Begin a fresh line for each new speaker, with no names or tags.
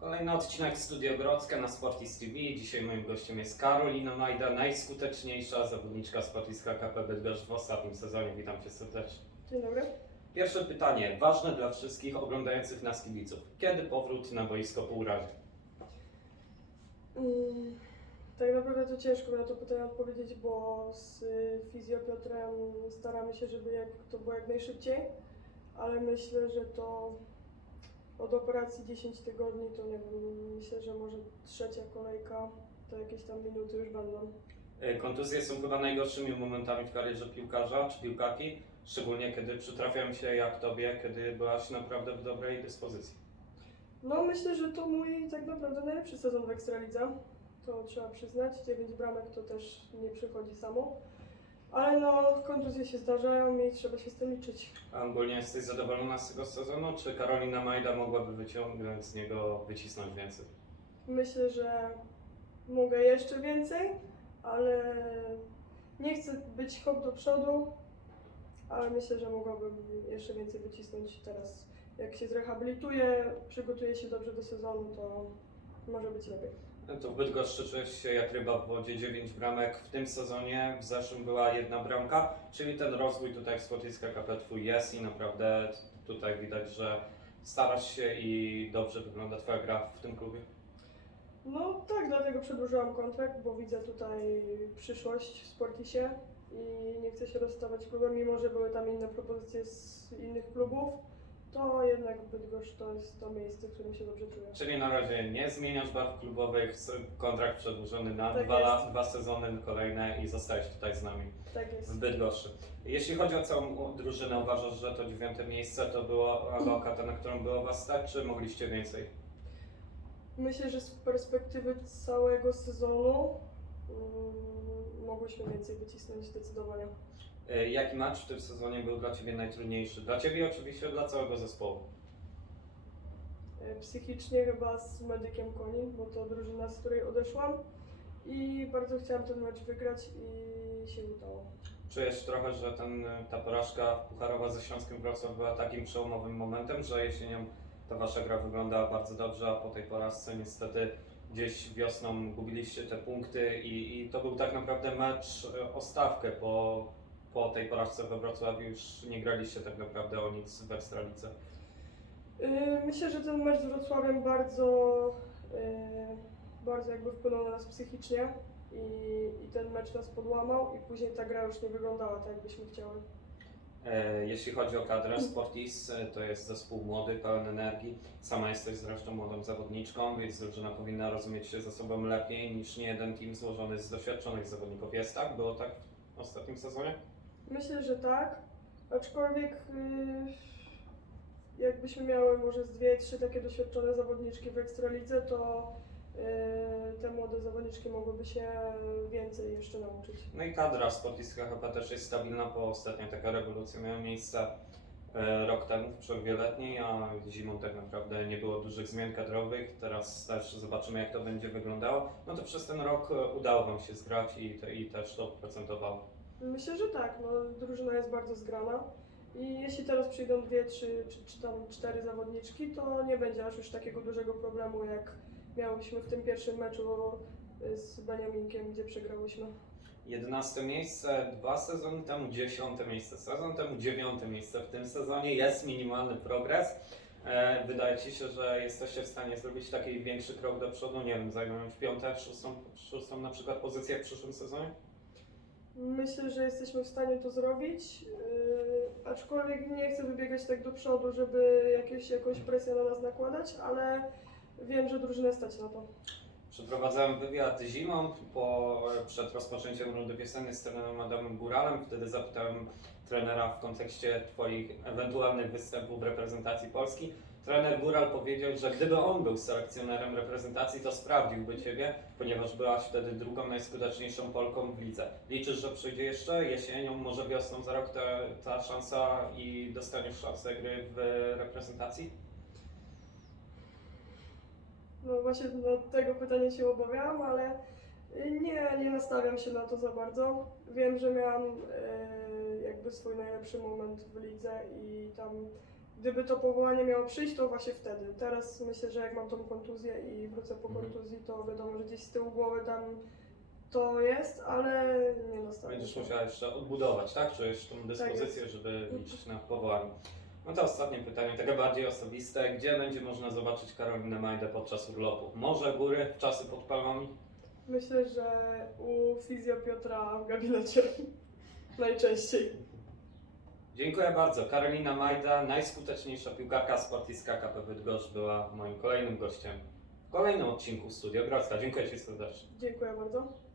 Kolejny odcinek Studio Grodzka na Sportis TV. Dzisiaj moim gościem jest Karolina Majda, najskuteczniejsza zawodniczka Sportiska KP Bydgoszcz w ostatnim sezonie. Witam Cię serdecznie.
Dzień dobry.
Pierwsze pytanie, ważne dla wszystkich oglądających nas kibiców. Kiedy powrót na boisko po urazie?
Mm, Tak naprawdę to ciężko na to pytanie odpowiedzieć, bo z y, fizjo Piotrem staramy się, żeby jak, to było jak najszybciej, ale myślę, że to od operacji 10 tygodni to nie wiem, myślę, że może trzecia kolejka, to jakieś tam minuty już będą.
E, Kontuzje są chyba najgorszymi momentami w karierze piłkarza czy piłkarki, szczególnie kiedy przytrafiają się jak Tobie, kiedy byłaś naprawdę w dobrej dyspozycji.
No myślę, że to mój tak naprawdę najlepszy sezon w Ekstralidze. To trzeba przyznać. 9 bramek to też nie przychodzi samo. Ale no, kontuzje się zdarzają i trzeba się z tym liczyć.
A ogólnie jesteś zadowolona z tego sezonu, czy Karolina Majda mogłaby wyciągnąć z niego, wycisnąć więcej?
Myślę, że mogę jeszcze więcej, ale nie chcę być hop do przodu, ale myślę, że mogłabym jeszcze więcej wycisnąć teraz. Jak się zrehabilituję, przygotuję się dobrze do sezonu, to może być lepiej.
To w Bydgoszczy czujesz się jak ryba w wodzie, 9 bramek w tym sezonie, w zeszłym była jedna bramka, czyli ten rozwój tutaj w Sportiska KP Twój jest i naprawdę tutaj widać, że starasz się i dobrze wygląda Twoja gra w tym klubie.
No tak, dlatego przedłużyłam kontrakt, bo widzę tutaj przyszłość w Sportisie i nie chcę się rozstawać z klubem, mimo że były tam inne propozycje z innych klubów, to jednak Bydgoszcz to jest to miejsce, w którym się dobrze czuję.
Czyli na razie nie zmieniasz barw klubowych, s- kontrakt przedłużony na
Tak
dwa,
jest.
la- dwa sezony kolejne i zostajesz tutaj z nami.
Tak jest.
w Bydgoszczy. Jeśli chodzi o całą drużynę, uważasz, że to dziewiąte miejsce to była lokata, na którą było Was stać, czy mogliście więcej?
Myślę, że z perspektywy całego sezonu mm, mogłyśmy więcej wycisnąć zdecydowanie.
E, Jaki mecz w tym sezonie był dla Ciebie najtrudniejszy? Dla Ciebie i oczywiście dla całego zespołu.
E, Psychicznie chyba z medykiem koni, bo to drużyna, z której odeszłam i bardzo chciałam ten mecz wygrać i się udało.
Czujesz trochę, że ten, ta porażka pucharowa ze Śląskiem Wrocław była takim przełomowym momentem, że jesienią ta Wasza gra wyglądała bardzo dobrze, a po tej porażce niestety gdzieś wiosną gubiliście te punkty i, i to był tak naprawdę mecz e, o stawkę, po, po tej porażce we Wrocławiu już nie graliście tak naprawdę o nic w Ekstralice.
Yy, Myślę, że ten mecz z Wrocławiem bardzo, yy, bardzo jakby wpłynął na nas psychicznie i, i ten mecz nas podłamał i później ta gra już nie wyglądała tak, jakbyśmy chciały.
E, Jeśli chodzi o kadrę Sportis, e, to jest zespół młody, pełen energii. Sama jesteś zresztą młodą zawodniczką, więc drużyna powinna rozumieć się ze sobą lepiej niż nie jeden team złożony z doświadczonych zawodników. Jest tak? Było tak w ostatnim sezonie?
Myślę, że tak, aczkolwiek yy, jakbyśmy miały może z dwie, trzy takie doświadczone zawodniczki w Ekstralidze, to yy, te młode zawodniczki mogłyby się więcej jeszcze nauczyć.
No i kadra Sportiska chyba też jest stabilna, bo ostatnia taka rewolucja miała miejsce e, rok temu w przerwie letniej, a zimą tak naprawdę nie było dużych zmian kadrowych. Teraz też zobaczymy jak to będzie wyglądało. No to przez ten rok e, udało Wam się zgrać i, i też to procentowało.
Myślę, że tak. No, drużyna jest bardzo zgrana i jeśli teraz przyjdą dwie, trzy czy, czy tam cztery zawodniczki, to nie będzie aż już takiego dużego problemu, jak miałyśmy w tym pierwszym meczu y, z Beniaminkiem, gdzie przegrałyśmy.
11 miejsce dwa sezony temu, 10 miejsce sezon temu, 9 miejsce w tym sezonie. Jest minimalny progres. E, wydaje Ci się, że jesteście w stanie zrobić taki większy krok do przodu, nie wiem, zająć piątą, szóstą, szóstą na przykład pozycję w przyszłym sezonie?
Myślę, że jesteśmy w stanie to zrobić, yy, aczkolwiek nie chcę wybiegać tak do przodu, żeby jakieś, jakąś presję na nas nakładać, ale wiem, że drużynę stać na to.
Przeprowadzałem wywiad zimą po, przed rozpoczęciem rundy wiosennej z trenerem Adamem Góralem. Wtedy zapytałem trenera w kontekście Twoich ewentualnych występów w reprezentacji Polski. Trener Góral powiedział, że gdyby on był selekcjonerem reprezentacji, to sprawdziłby Ciebie, ponieważ byłaś wtedy drugą najskuteczniejszą Polką w lidze. Liczysz, że przyjdzie jeszcze jesienią, może wiosną za rok ta, ta szansa i dostaniesz szansę gry w reprezentacji?
No właśnie na tego pytania się obawiałam, ale nie, nie nastawiam się na to za bardzo. Wiem, że miałam e, jakby swój najlepszy moment w lidze i tam gdyby to powołanie miało przyjść, to właśnie wtedy. Teraz myślę, że jak mam tą kontuzję i wrócę po
Mhm.
kontuzji, to wiadomo, że gdzieś z tyłu głowy tam to jest, ale nie nastawię.
Będziesz musiała jeszcze odbudować, tak? Czujesz tą dyspozycję, żeby liczyć na powołanie. No to ostatnie pytanie, takie bardziej osobiste. Gdzie będzie można zobaczyć Karolinę Majdę podczas urlopu? Morze, góry, czasy pod palmami?
Myślę, że u fizjo Piotra w gabinecie najczęściej.
Dziękuję bardzo. Karolina Majda, najskuteczniejsza piłkarka sportistka KP Bydgoszcz, była moim kolejnym gościem w kolejnym odcinku Studio Grodzka. Dziękuję Ci serdecznie.
Dziękuję bardzo.